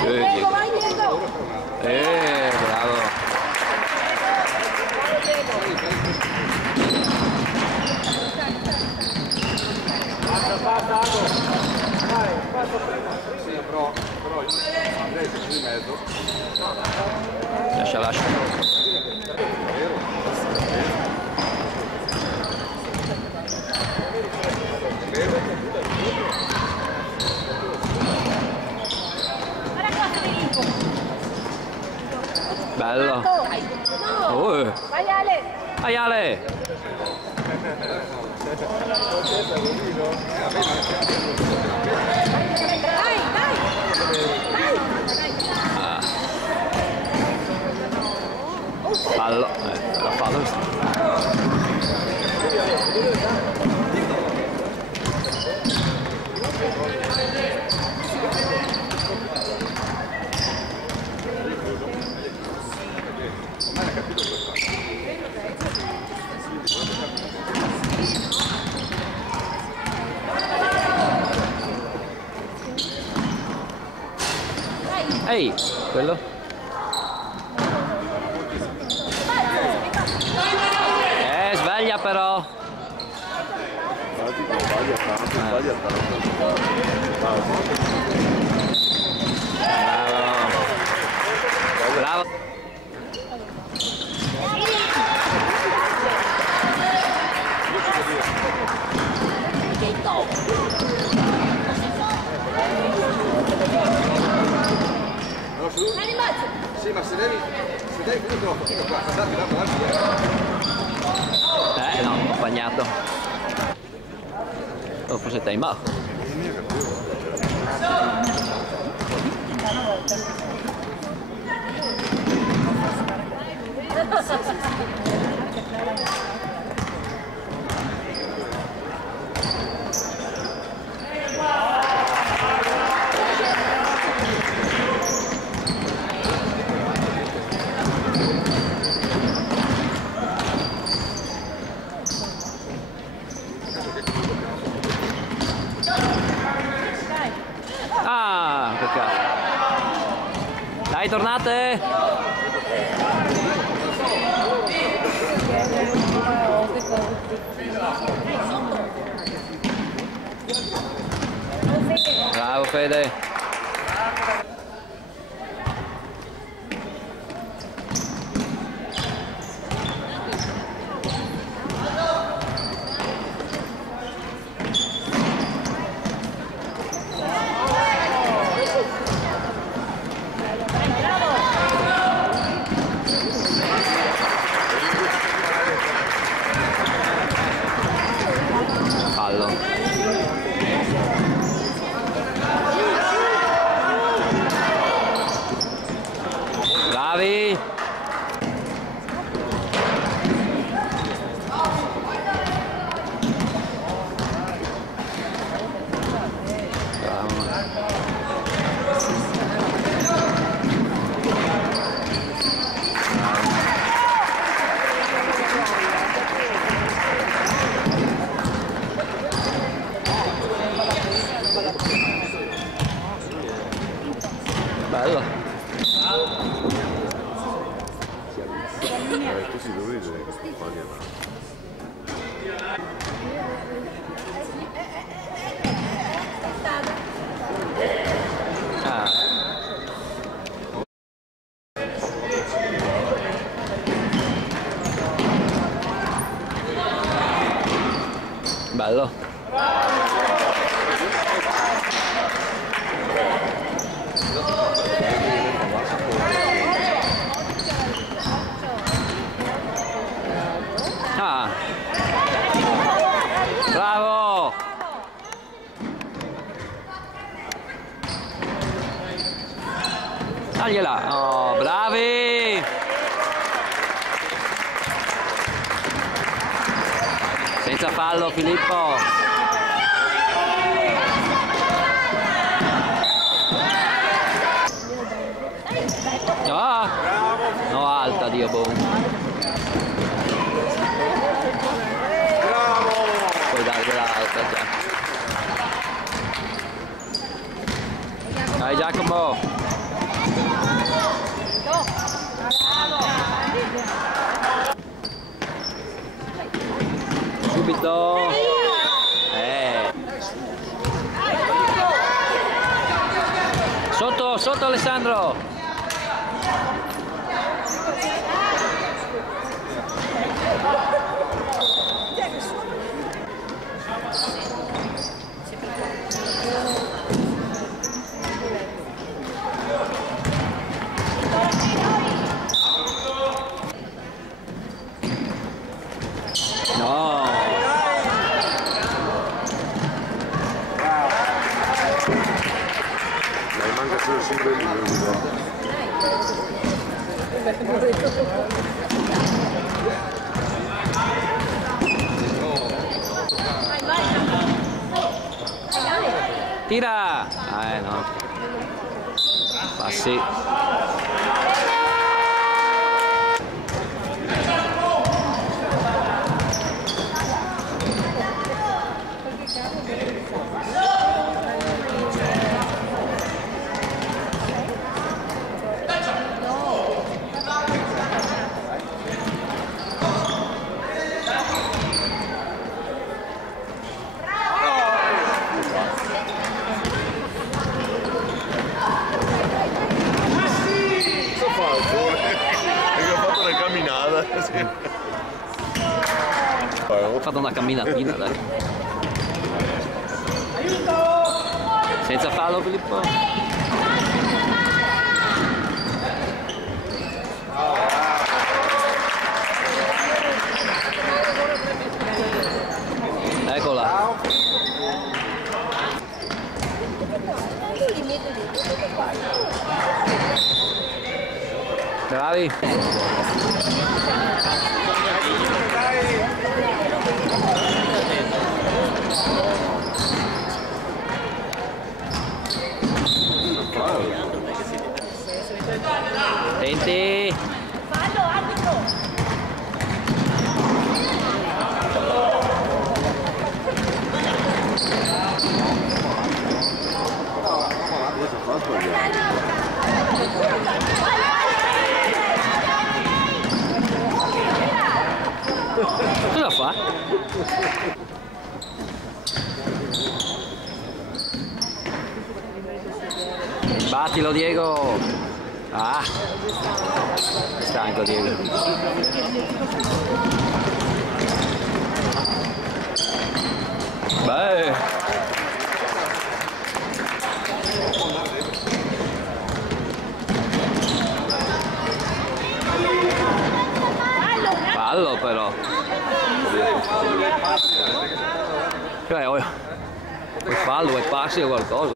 Diego. Bravo. Sì, però lei è in mezzo. Lascia. Bello. Vai Ale! Vai Ale! Dai! Fallo. Era fallo. Ehi, quello? Sveglia però! Sbaglia tanto. Bravo! Sì, ma se devi comunque qua, andate là, No, ho bagnato. Oh, forse time out. Ah, peccato. Dai, tornate! Bravo Fede! Fallo. Bravi. Bello. Così devo vedere che sbaglia. Bello. Bravo! Tagliela! Oh, bravi! Senza fallo Filippo! No, alta, Dio boh. Puoi dargliela alta già. Dai Giacomo! Subito. Sotto Alessandro. No. Dai, manca solo 5 minuti. Tira! No. Passi. Ho fatto una camminatina, dai. Senza fallo, Filippo. Eccola. Bravi. Attenti. Fallo, arbitro. Cosa fa? Battilo, Diego. Ah, stanco Diego. Beh. Fallo però. Cioè, vuoi fallo, vuoi passi o qualcosa?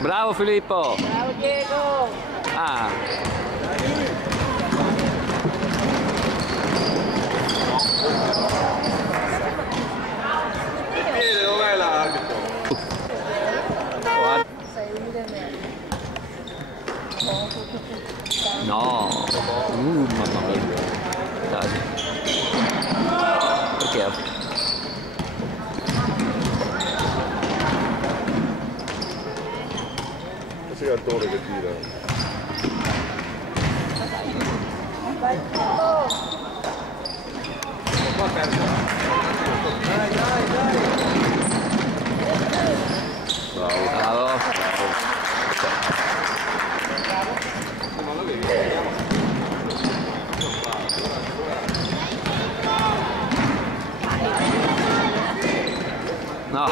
Bravo Filippo! Bravo Diego! Ah! Il piede dov'è l'arbitro? No! Mamma mia! Dai. Perché? C'è il Gattone che tira. Dai, dai, dai! Bravo! No!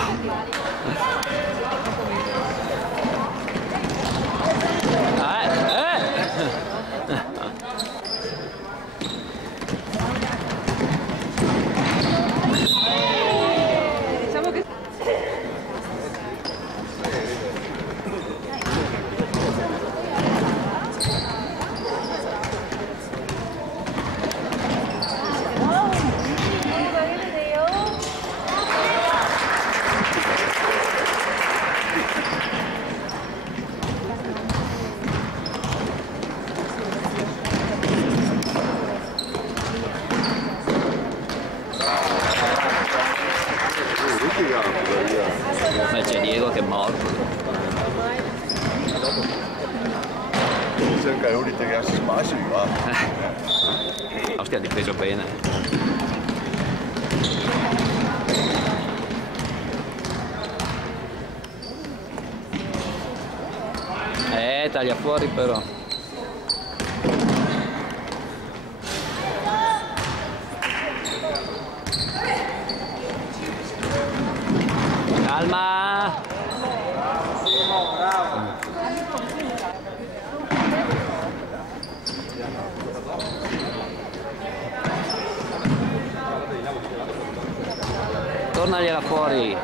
Diciamo che... cerca di ritagliarsi spazio, va. Ostia, ha difeso bene. Taglia fuori però. Calma! Tornagliela fuori!